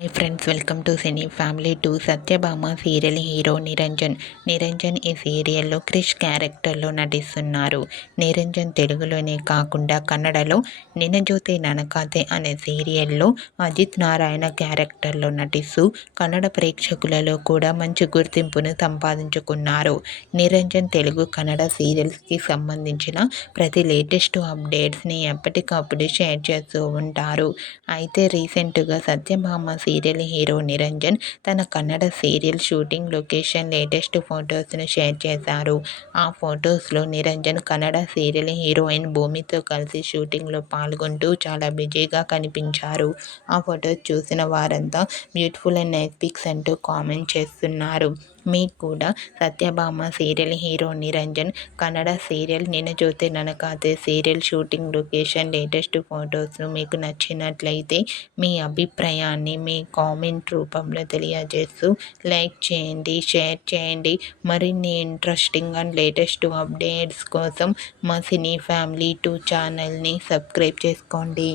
Hi friends, welcome to cine family. Satyabhama serial hero Niranjan ఈ సీరియల్లో క్రిష్ క్యారెక్టర్లో నటిస్తున్నారు. నిరంజన్ తెలుగులోనే కాకుండా కన్నడలో నినజోతే ననకాతే అనే సీరియల్లో అజిత్ నారాయణ క్యారెక్టర్లో నటిస్తూ కన్నడ ప్రేక్షకులలో కూడా మంచి గుర్తింపును సంపాదించుకున్నారు. నిరంజన్ తెలుగు కన్నడ సీరియల్స్కి సంబంధించిన ప్రతి లేటెస్ట్ అప్డేట్స్ని ఎప్పటికప్పుడు షేర్ చేస్తూ ఉంటారు. అయితే రీసెంట్గా సత్యభామ సీరియల్ హీరో నిరంజన్ తన Kannada serial shooting location latest ఫొటోస్ను షేర్ చేశారు. ఆ ఫొటోస్లో నిరంజన్ కన్నడ సీరియల్ హీరోయిన్ భూమితో కలిసి షూటింగ్లో పాల్గొంటూ చాలా బిజీగా కనిపించారు. ఆ ఫొటోస్ చూసిన వారంతా బ్యూటిఫుల్ అండ్ నైస్ పిక్స్ అంటూ కామెంట్ చేస్తున్నారు. మీకు కూడా Satyabhama serial hero Niranjan Kannada serial Ninnajothe Nannakathe serial shooting location latest photos మీకు నచ్చినట్లయితే మీ అభిప్రాయాన్ని మీ కామెంట్ రూపంలో తెలియజేస్తూ లైక్ చేయండి, షేర్ చేయండి. మరిన్ని ఇంట్రెస్టింగ్ అండ్ లేటెస్ట్ అప్డేట్స్ కోసం మా సినీ ఫ్యామిలీ 2 ఛానల్ని సబ్స్క్రైబ్ చేసుకోండి.